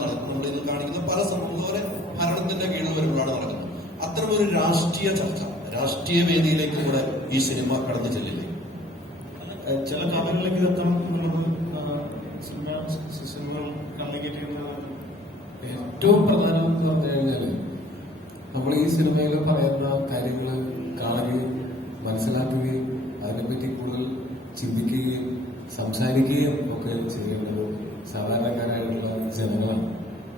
നടക്കുന്നുണ്ട് എന്ന് കാണിക്കുന്ന പല സംഭവങ്ങളെ ഭരണത്തിന്റെ കീഴിൽ വരുമ്പോഴാണ് നടക്കുന്നത്. അത്തരമൊരു രാഷ്ട്രീയ ചർച്ച, രാഷ്ട്രീയ വേദിയിലേക്ക് കൂടെ ഈ സിനിമ കടന്നു ചെല്ലില്ലേ? ചില കാര്യങ്ങളിലേക്ക് എത്താൻ എന്നുള്ളത് സിനിമകൾ കമ്മ്യൂണിക്കേറ്റ് ചെയ്യുന്നതാണ് ഏറ്റവും പ്രധാനം എന്ന് പറഞ്ഞു കഴിഞ്ഞാല് നമ്മൾ ഈ സിനിമയിൽ പറയുന്ന കാര്യങ്ങൾ കാണുകയും മനസ്സിലാക്കുകയും അതിനെപ്പറ്റി കൂടുതൽ ചിന്തിക്കുകയും സംസാരിക്കുകയും ഒക്കെ ചെയ്യേണ്ടത് സാധാരണക്കാരായിട്ടുള്ള ജനങ്ങളാണ്.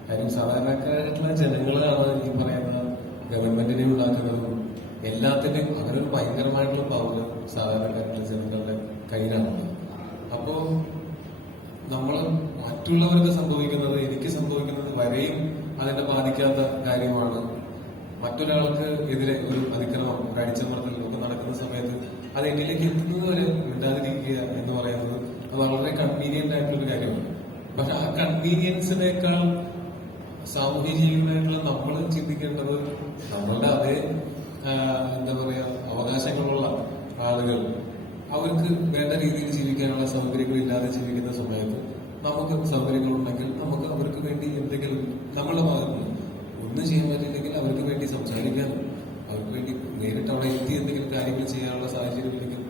കാര്യം സാധാരണക്കാരായിട്ടുള്ള ജനങ്ങളാണ് ഈ പറയുന്ന ഗവൺമെന്റിനെ ഉണ്ടാക്കുന്നതും എല്ലാത്തിന്റെയും അവരൊരു ഭയങ്കരമായിട്ടുള്ള പവർ സാധാരണക്കാരായിട്ടുള്ള ജനങ്ങളുടെ കയ്യിലാണുള്ളത്. അപ്പോ നമ്മൾ മറ്റുള്ളവർക്ക് സംഭവിക്കുന്നത് എനിക്ക് സംഭവിക്കുന്നത് വരെയും അതിനെ ബാധിക്കാത്ത കാര്യമാണ്. മറ്റൊരാൾക്ക് എതിരെ ഒരു അതിക്രമം, ഒരു അടിച്ചമർത്തലും ഒക്കെ നടക്കുന്ന സമയത്ത് അത് എന്നിലേക്ക് എത്തുന്നത് വരെ മിണ്ടാതിരിക്കുക എന്ന് പറയുന്നത് അത് വളരെ കൺവീനിയന്റ് ആയിട്ടുള്ള ഒരു കാര്യമാണ്. പക്ഷെ ആ കൺവീനിയൻസിനേക്കാൾ സാമൂഹ്യ ജീവികളായിട്ടുള്ള നമ്മൾ ചിന്തിക്കേണ്ടത് നമ്മളുടെ അതേ എന്താ പറയാ അവകാശങ്ങളുള്ള ആളുകൾ അവർക്ക് വേണ്ട രീതിയിൽ ജീവിക്കാനുള്ള സൗകര്യങ്ങളില്ലാതെ ജീവിക്കുന്ന സമയത്ത് നമുക്ക് സൗകര്യങ്ങളുണ്ടെങ്കിൽ നമുക്ക് അവർക്ക് വേണ്ടി എന്തെങ്കിലും നമ്മളുടെ ഭാഗത്ത് ഒന്നും ചെയ്യാൻ പറ്റില്ലെങ്കിൽ അവർക്ക് വേണ്ടി സംസാരിക്കാനും അവർക്ക് വേണ്ടി നേരിട്ട് അവിടെ എത്തി എന്തെങ്കിലും കാര്യങ്ങൾ ചെയ്യാനുള്ള സാഹചര്യം ഇല്ലെങ്കിൽ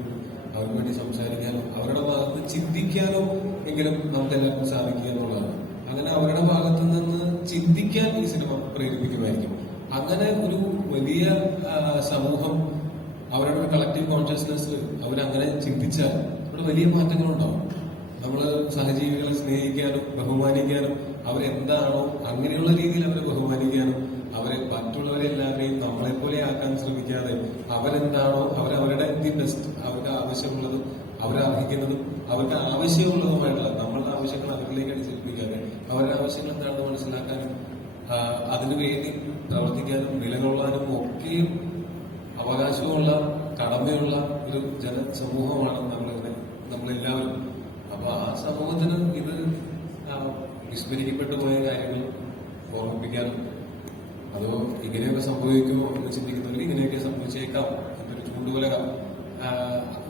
അവർക്ക് വേണ്ടി സംസാരിക്കാനും അവരുടെ ഭാഗത്ത് ചിന്തിക്കാനോ എങ്കിലും നമുക്ക് എല്ലാവർക്കും സാധിക്കുക എന്നുള്ളതാണ്. അങ്ങനെ അവരുടെ ഭാഗത്ത് നിന്ന് ചിന്തിക്കാൻ ഈ സിനിമ പ്രേരിപ്പിക്കുമായിരിക്കും. അങ്ങനെ ഒരു വലിയ സമൂഹം അവരുടെ ഒരു കളക്റ്റീവ് കോൺഷ്യസ്നെസ് അവരങ്ങനെ ചിന്തിച്ചാൽ അവിടെ വലിയ മാറ്റങ്ങളുണ്ടാവും. നമ്മൾ സഹജീവികളെ സ്നേഹിക്കാനും ബഹുമാനിക്കാനും അവരെന്താണോ അങ്ങനെയുള്ള രീതിയിൽ അവരെ ബഹുമാനിക്കാനും അവരെ മറ്റുള്ളവരെ എല്ലാവരെയും നമ്മളെപ്പോലെ ആക്കാൻ ശ്രമിക്കാതെ അവരെന്താണോ അവരവരുടെ ദി ബെസ്റ്റ് അവർക്ക് ആവശ്യമുള്ളതും അവരർഹിക്കുന്നതും അവർക്ക് ആവശ്യമുള്ളതുമായിട്ടുള്ള നമ്മളുടെ ആവശ്യങ്ങൾ അവരിലേക്ക് അടിച്ചേൽപ്പിക്കാതെ അവരുടെ ആവശ്യങ്ങൾ എന്താണെന്ന് മനസ്സിലാക്കാനും അതിനുവേണ്ടി പ്രവർത്തിക്കാനും നിലകൊള്ളാനും ഒക്കെയും അവകാശമുള്ള കടമയുള്ള ഒരു ജനസമൂഹമാണ് നമ്മളെല്ലാവരും. അപ്പൊ ആ സമൂഹത്തിന് ഇത് വിസ്മരിക്കപ്പെട്ടു പോയ കാര്യങ്ങൾ ഓർമ്മിപ്പിക്കാനും അതോ ഇങ്ങനെയൊക്കെ സംഭവിക്കുമോ എന്ന് ചിന്തിക്കുന്നവർ ഇങ്ങനെയൊക്കെ സംഭവിച്ചേക്കാം എന്നൊരു ചൂണ്ടുപലക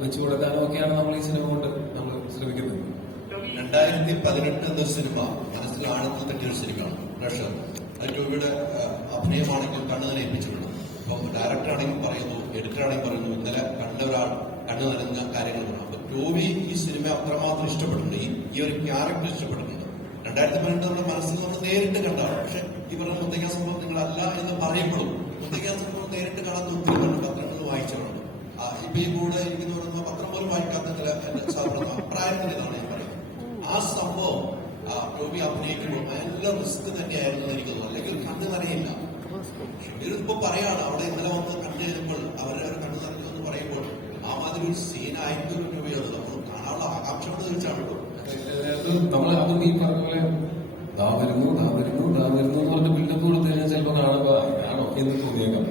വെച്ചു കൊടുക്കാനും ഒക്കെയാണ് നമ്മൾ ഈ സിനിമ കൊണ്ട് നമ്മൾ ശ്രമിക്കുന്നത്. 2018 എന്നൊരു സിനിമ മനസ്സിൽ ആഴത്തിൽ തട്ടിയൊരു സിനിമയാണ് പ്രഷർ. അത് ടോബിയുടെ അഭിനയമാണെങ്കിൽ കണ്ണു തന്നെ ഏൽപ്പിച്ചിട്ടുണ്ട്. ഇപ്പം ഡയറക്ടർ ആണെങ്കിൽ പറയുന്നു, എഡിറ്റർ ആണെങ്കിൽ പറയുന്നു, ഇന്നലെ കണ്ട ഒരാൾ കണ്ണു നനഞ്ഞ കാര്യങ്ങളാണ്. അപ്പൊ ടോബി ഈ സിനിമ അത്രമാത്രം ഇഷ്ടപ്പെടുന്നുണ്ട്, ഈ ഒരു ക്യാരക്ടർ ഇഷ്ടപ്പെടുന്നുണ്ട്. 2018 നമ്മുടെ മനസ്സിൽ നമ്മൾ നേരിട്ട് കണ്ടാണ്. പക്ഷെ ഈ പറഞ്ഞ മുത്തയ്ക്ക സംഭവം നിങ്ങളല്ല എന്ന് പറയപ്പെടും. മുത്തയ്ക്ക സംഭവം നേരിട്ട് കാണാത്ത ഒത്തിരി പേരുണ്ട്, പത്രങ്ങൾ വായിച്ചവരുണ്ട്. ഇപ്പൊ ഈ കൂടെ ഇരിക്കുന്ന പറയുന്ന പത്രം പോലും വായിക്കാത്ത ചില സാധാരണ അഭിപ്രായത്തിൽ ഇതാണ് ഞാൻ പറയുന്നത്. ആ സംഭവം ടോബി അഭിനയിക്കുമ്പോൾ നല്ല റിസ്ക് തന്നെയായിരുന്നു എനിക്ക് തോന്നുന്നു. അല്ലെങ്കിൽ കണ്ണു നനയില്ല. ഇപ്പൊ പറയാണ് അവിടെ ഇന്നലെ വന്ന് കണ്ടു കഴിയുമ്പോൾ അവരുടെ കണ്ണു നനഞ്ഞു എന്ന് പറയുമ്പോൾ ആ മാതിരി ഒരു സീനായിരിക്കും ടോബിയാണ് നമ്മൾ കാണാനുള്ള ആകാംക്ഷ തീർച്ചയാണല്ലോ. നമ്മൾ അതും ഈ പറഞ്ഞ പോലെ ദാ വരുന്നു എന്ന് പറഞ്ഞിട്ട് ബിൽഡപ്പ് കൊടുത്തു കഴിഞ്ഞാൽ ചിലപ്പോൾ കാണുമ്പോൾ ആണോ എന്ന് തോന്നിയേക്കാം.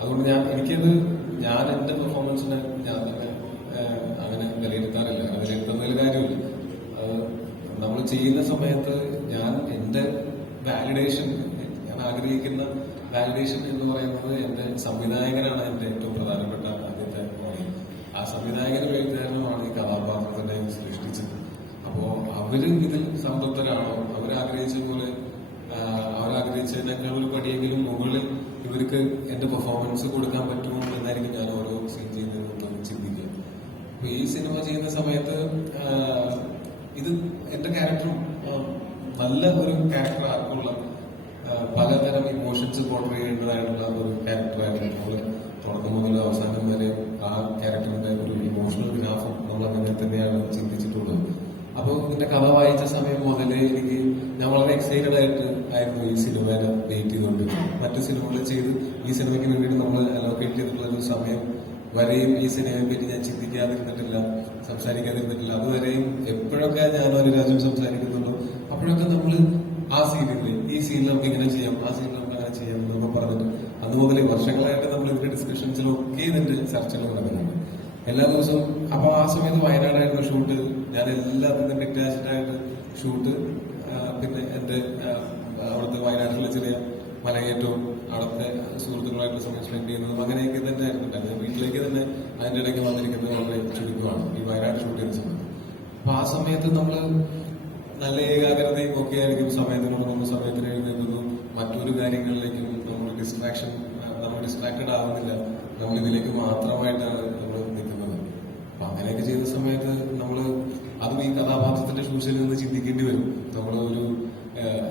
അതുകൊണ്ട് എനിക്കത് ഞാൻ എന്റെ പെർഫോമൻസിനെ ഞാൻ തന്നെ അങ്ങനെ വിലയിരുത്താറില്ല. അങ്ങനെ വിലയിരുത്തുന്നതിൽ കാര്യമില്ല. നമ്മൾ ചെയ്യുന്ന സമയത്ത് ഞാൻ എന്റെ വാലിഡേഷൻ, ഞാൻ ആഗ്രഹിക്കുന്ന വാലിഡേഷൻ എന്ന് പറയുന്നത് എന്റെ സംവിധായകനാണ് എന്റെ ഏറ്റവും പ്രധാനപ്പെട്ട ആദ്യത്തെ പോയിന്റ്. ആ സംവിധായകന് വേണ്ടിയാണ് ഈ കഥാപാത്രത്തിനെ സൃഷ്ടിച്ചത്. അപ്പോ അവര് ഇതിൽ സംതൃപ്തരാണോ, അവരാഗ്രഹിച്ച പോലെ അവരാഗ്രഹിച്ചതിനേക്കാൾ ഒരു പടിയെങ്കിലും മുകളിൽ ഇവർക്ക് എന്റെ പെർഫോമൻസ് കൊടുക്കാൻ പറ്റുമോ എന്നായിരിക്കും ഞാൻ ഓരോ സീൻ ചെയ്യുന്നതെന്ന് ചിന്തിക്കുക. അപ്പൊ ഈ സിനിമ ചെയ്യുന്ന സമയത്ത് ഇത് എന്റെ ക്യാരക്ടറും നല്ല ഒരു ക്യാരക്ടർ ആർക്കുള്ള പലതരം ഇമോഷൻസ് പോർട്രേ ചെയ്യേണ്ടതായിട്ടുള്ള ഒരു ക്യാരക്ടറായിരുന്നു. നമ്മള് തുടക്കം മുതൽ അവസാനം വരെ ആ ക്യാരക്ടറിന്റെ ഒരു ഇമോഷണൽ ഗ്രാഫും നമ്മൾ അങ്ങനെ തന്നെയാണ് ചിന്തിച്ചിട്ടുള്ളത്. അപ്പോൾ ഇതിന്റെ കഥ വായിച്ച സമയം മുതലേ ഞാൻ വളരെ എക്സൈറ്റഡ് ആയിരുന്നു ഈ സിനിമയെ വെയിറ്റ് ചെയ്തുകൊണ്ട്. മറ്റു സിനിമകൾ ചെയ്ത് ഈ സിനിമയ്ക്ക് വേണ്ടിയിട്ട് നമ്മൾ അലോക്കേറ്റ് ചെയ്തിട്ടുള്ള ഒരു സമയം വരെയും ഈ സിനിമയെ പറ്റി ഞാൻ ചിന്തിക്കാതിരുന്നിട്ടില്ല, സംസാരിക്കാതിരുന്നിട്ടില്ല. അതുവരെയും എപ്പോഴൊക്കെ ഞാൻ ഒരു രാജ്യം സംസാരിക്കുന്നുണ്ടോ അപ്പോഴൊക്കെ നമ്മൾ ആ സീനിൽ ഈ സീനിൽ നമുക്ക് ഇങ്ങനെ ചെയ്യാം, ആ സീനിൽ നമുക്ക് അങ്ങനെ ചെയ്യാം എന്നൊക്കെ പറഞ്ഞിട്ട് അന്ന് മുതലേ വർഷങ്ങളായിട്ട് നമ്മൾ ഇതിന്റെ ഡിസ്കഷൻസിലൊക്കെ ഇതിന്റെ ചർച്ചകൾ നടക്കുന്നുണ്ട് എല്ലാ ദിവസവും. അപ്പൊ ആ സമയത്ത് വയനാടായിരുന്നു ഷൂട്ട്. ഞാൻ എല്ലാത്തിനും ഡിറ്റാച്ച്ഡ് ആയിട്ട് ഷൂട്ട്, പിന്നെ എന്റെ അവിടുത്തെ വയനാട്ടിലെ ചെറിയ മലകയറ്റവും അവിടുത്തെ സുഹൃത്തുക്കളായിട്ട് സമയം സ്പെൻഡ് ചെയ്യുന്നതും അങ്ങനെയൊക്കെ തന്നെ ആയിരുന്നുണ്ടായിരുന്നു. വീട്ടിലേക്ക് തന്നെ അതിന്റെ ഇടയ്ക്ക് വന്നിരിക്കുന്നത് വളരെ ചുരുക്കമാണ് ഈ വയനാട് ഷൂട്ട് ചെയ്യുന്ന സമയത്ത്. അപ്പൊ ആ സമയത്ത് നമ്മള് നല്ല ഏകാഗ്രതയും ഒക്കെ ആയിരിക്കും സമയത്തിനോടൊപ്പം സമയത്തിന് എഴുന്നേൽക്കുന്നു. മറ്റൊരു കാര്യങ്ങളിലേക്കും നമ്മൾ ഡിസ്ട്രാക്റ്റഡ് ആവുന്നില്ല. നമ്മൾ ഇതിലേക്ക് മാത്രമായിട്ടാണ് നമ്മൾ നിൽക്കുന്നത്. അപ്പൊ അങ്ങനെയൊക്കെ ചെയ്യുന്ന സമയത്ത് നമ്മൾ അതും ഈ കഥാപാത്രത്തിന്റെ ഷൂസിൽ നിന്ന് ചിന്തിക്കേണ്ടി വരും. നമ്മൾ ഒരു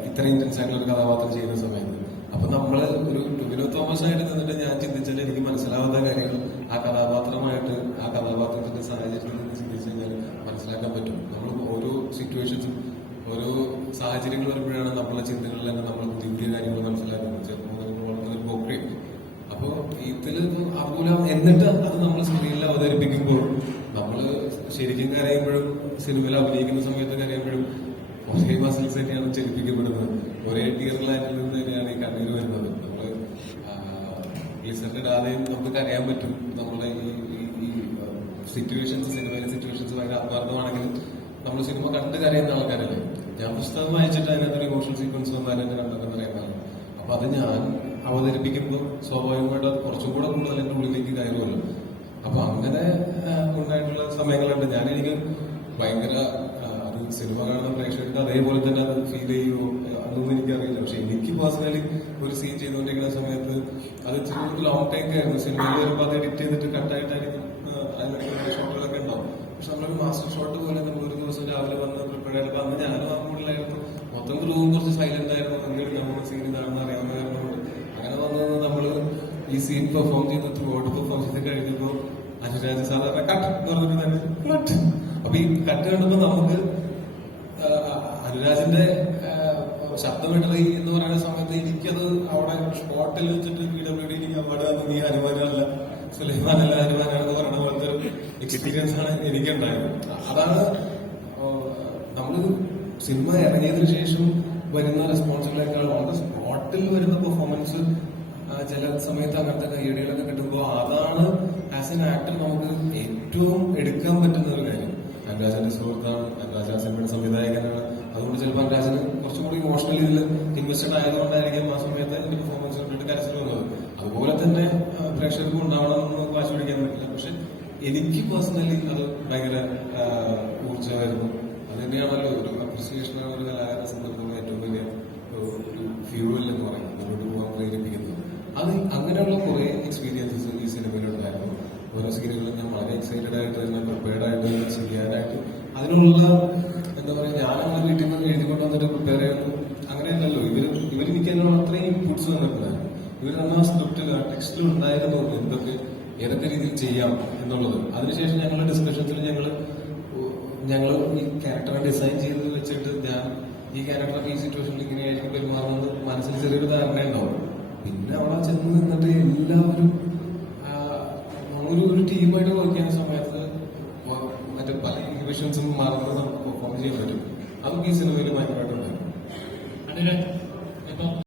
ഇത്ര ഇന്റൻസ് ആയിട്ടുള്ള ഒരു കഥാപാത്രം ചെയ്യുന്ന സമയത്ത് അപ്പൊ നമ്മള് ഒരു ടൊവിനോ തോമസ് ആയിട്ട് നിന്നിട്ട് ഞാൻ ചിന്തിച്ചാൽ എനിക്ക് മനസ്സിലാവാത്ത കാര്യങ്ങൾ ആ കഥാപാത്രത്തിന്റെ സാഹചര്യത്തിൽ നിന്ന് ചിന്തിച്ചു കഴിഞ്ഞാൽ മനസ്സിലാക്കാൻ പറ്റും. നമ്മൾ ഓരോ സിറ്റുവേഷൻസും ഓരോ സാഹചര്യങ്ങൾ വരുമ്പോഴാണ് നമ്മളെ ചിന്തകളിൽ തന്നെ നമ്മൾ പുതിയ പുതിയ കാര്യങ്ങൾ മനസ്സിലാക്കുന്നത്. ചെറുപ്പം മുതൽ വളർന്നൊരു പോക്രി. അപ്പോ ഇതിൽ അതുപോലെ എന്നിട്ട് അത് നമ്മൾ സ്ക്രീനിൽ അവതരിപ്പിക്കുമ്പോൾ നമ്മൾ ശരിക്കും കരയുമ്പോഴും സിനിമയിൽ അഭിനയിക്കുന്ന സമയത്ത് കരയുമ്പോഴും ഒരേ മസിൽസ് തന്നെയാണ് ചലിപ്പിക്കപ്പെടുന്നത്. ഒരേ ടിയർ ലൈനിൽ നിന്ന് തന്നെയാണ് ഈ കണ്ണീര് വരുന്നത്. നമ്മള് ഗ്ലിസറിൻ ഇടാതെയും നമുക്ക് കരയാൻ പറ്റും. നമ്മളെ ഈ സിറ്റുവേഷൻസ്, സിനിമയിലെ സിറ്റുവേഷൻസ് ഭയങ്കര ആത്മാർത്ഥമാണെങ്കിലും നമ്മൾ സിനിമ കണ്ട് കരയുന്ന ആൾക്കാരല്ലേ. ഞാൻ പുസ്തകം വായിച്ചിട്ട് അതിനകത്തൊരു ഇമോഷണൽ സീക്വൻസ് വന്നാലും എന്നെ കണ്ടെന്ന് അറിയാൻ. അപ്പൊ അത് ഞാൻ അവതരിപ്പിക്കുമ്പോൾ സ്വാഭാവികമായിട്ട് അത് കുറച്ചും കൂടെ കൂടുതൽ എന്റെ ഉള്ളിലേക്ക് കയറുമല്ലോ. അപ്പൊ അങ്ങനെ ഉണ്ടായിട്ടുള്ള സമയങ്ങളുണ്ട്. എനിക്ക് ഭയങ്കര അത് സിനിമ കാണുന്ന പ്രേക്ഷകർക്ക് അതേപോലെ തന്നെ അത് ഫീൽ ചെയ്യുമോ അതൊന്നും എനിക്കറിയില്ല. പക്ഷെ എനിക്ക് പേഴ്സണലി ഒരു സീൻ ചെയ്തുകൊണ്ടിരിക്കുന്ന സമയത്ത് അത് ഇച്ചിരി ലോങ് ടേക്ക് ആയിരുന്നു. സിനിമയിൽ വരുമ്പോൾ അത് എഡിറ്റ് ചെയ്തിട്ട് കട്ടായിട്ടായിരിക്കും അതിനൊക്കെ ഷോട്ടുകളൊക്കെ ഉണ്ടാവും. പക്ഷെ നമ്മളൊരു മാസ്റ്റർ ഷോട്ട് പോലെ നമ്മൾ ഒരു ദിവസം രാവിലെ വന്ന് പ്രിപ്പയർ ചെയ്തപ്പോൾ അന്ന് ഞാനും ആ കൂടുതലായിരുന്നു. മൊത്തം റൂം കുറച്ച് സൈലന്റ് ആയിരുന്നു. എന്തെങ്കിലും നമ്മൾ സീൻ ഇതാണെന്ന് അറിയാവുന്ന കാരണമുണ്ട്. അങ്ങനെ വന്നത് നമ്മള് ഈ സീൻ പെർഫോം ചെയ്ത് ത്രൂ ഔട്ട് പെർഫോം ചെയ്ത് കഴിഞ്ഞപ്പോ അനുരാജ് സാധാരണ കട്ട് എന്ന് പറഞ്ഞിട്ട് തന്നെ കട്ട്. അപ്പൊ ഈ കട്ട് കണ്ടപ്പോ നമുക്ക് അനുരാജിന്റെ ശബ്ദമിടറി എന്ന് പറയുന്ന സമയത്ത് എനിക്കത് അവിടെ സ്പോട്ടിൽ വെച്ചിട്ട് PWD എനിക്ക് അവാർഡ് തന്നു. നീ ഹനുമാനല്ല സുലൈമാനല്ല ഹനുമാനാണെന്ന് പറയുന്ന പോലത്തെ ഒരു എക്സ്പീരിയൻസ് ആണ് എനിക്കുണ്ടായത്. അതാണ് നമ്മള് സിനിമ ഇറങ്ങിയതിനു ശേഷം വരുന്ന റെസ്പോൺസുകളേക്കാൾ വളരെ സ്പോട്ടിൽ വരുന്ന പെർഫോമൻസ് ചില സമയത്ത് അങ്ങനത്തെ കയ്യടികളൊക്കെ കിട്ടുമ്പോൾ അതാണ് ആസ് എൻ ആക്ടർ നമുക്ക് ഏറ്റവും എടുക്കാൻ പറ്റുന്ന ഒരു കാര്യം. അനുരാജന്റെ സുഹൃത്താണ്, അനുരാജ ആ സിനിമയുടെ സംവിധായകനാണ്. അതുകൊണ്ട് ചിലപ്പോൾ അനുരാജന് കുറച്ചും കൂടി ഇമോഷണലി ഇതിൽ ഇൻവെസ്റ്റഡ് ആയതുകൊണ്ടായിരിക്കും ആ സമയത്ത് എന്റെ പെർഫോമൻസ് കണ്ടിട്ട് കരച്ചിൽ വന്നത്. അതുപോലെ തന്നെ പ്രേക്ഷകർക്കും ഉണ്ടാവണമെന്ന് നമുക്ക് വാശി പിടിക്കാൻ പറ്റില്ല. പക്ഷെ എനിക്ക് പേഴ്സണലി അത് ഭയങ്കര ഊർജ്ജമായിരുന്നു. അത് തന്നെയാണല്ലോ ഒരു അപ്രിസിയേഷനാണ് ഒരു കലാകാരനെ സംബന്ധിച്ചുള്ള ഏറ്റവും വലിയ ഒരു ഫ്യൂവൽ എന്ന് പറയുന്നത്, മുന്നോട്ട് പോകാൻ പ്രേരിപ്പിക്കുന്നത്. അത് അങ്ങനെയുള്ള കുറെ എക്സ്പീരിയൻസസ് ഈ സിനിമയിലുണ്ടായിരുന്നു. ഓരോ സീനുകളും ഞാൻ വളരെ എക്സൈറ്റഡ് ആയിട്ട് തന്നെ പ്രിപ്പയർഡ് ആയിട്ട് ചെയ്യാനായിട്ട് അതിനുള്ള എന്താ പറയുക, ഞാനങ്ങനെ വീട്ടിൽ നിന്ന് എഴുതിക്കൊണ്ട് വന്നിട്ട് പ്രിപ്പയർ ചെയ്യുന്നു അങ്ങനെയല്ലല്ലോ. ഇവർ എനിക്ക് അതിനുള്ള അത്രയും ഇൻപുട്സ് തന്നിട്ടുണ്ടായിരുന്നു. ഇവർ തന്ന സ്ക്രിപ്റ്റിൽ ആ ടെക്സ്റ്റിൽ ഉണ്ടായിരുന്നു ഏതൊക്കെ രീതിയിൽ ചെയ്യാം എന്നുള്ളത്. അതിനുശേഷം ഞങ്ങളുടെ ഡിസ്കഷൻസിൽ ഞങ്ങൾ ഈ ക്യാരക്ടറെ ഡിസൈൻ ചെയ്ത് വെച്ചിട്ട് ഞാൻ ഈ ക്യാരക്ടർ ഈ സിറ്റുവേഷനിൽ ഇങ്ങനെയായിരിക്കും പെരുമാറുന്നത് മനസ്സിൽ ചെറിയൊരു ധാരണ ഉണ്ടാവും. പിന്നെ അവിടെ ചെന്ന് നിന്നിട്ട് എല്ലാവരും ഒരു ടീമായിട്ട് വർക്ക് ചെയ്യുന്ന സമയത്ത് മറ്റേ പല ഇൻഹിബിഷൻസും മാറുന്നത് നമുക്ക് പെർഫോം ചെയ്യാൻ പറ്റും. അതൊക്കെ ഈ സിനിമയിൽ ഭയങ്കരമായിട്ടുണ്ടായിരുന്നു.